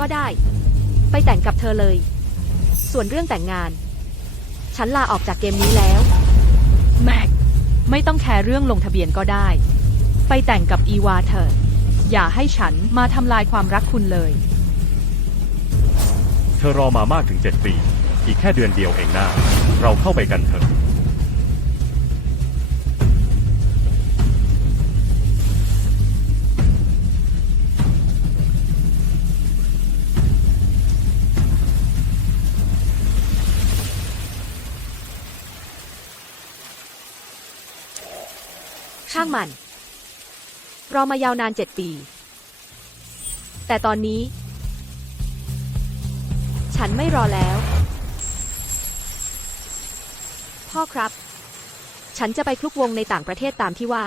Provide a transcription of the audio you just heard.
ก็ได้ ไปแต่งกับเธอเลย ส่วนเรื่องแต่งงาน ฉันลาออกจากเกมนี้แล้ว แม็ก ไม่ต้องแคร์เรื่องลงทะเบียนก็ได้ ไปแต่งกับอีวาเถอะอย่าให้ฉันมาทำลายความรักคุณเลย เธอรอมามากถึง 7 ปี อีกแค่เดือนเดียวเองนะเราเข้าไปกันเถอะ ช่างมัน รอมายาวนานเจ็ดปี แต่ตอนนี้ ฉันไม่รอแล้ว พ่อครับ ฉันจะไปคลุกวงในต่างประเทศตามที่ว่า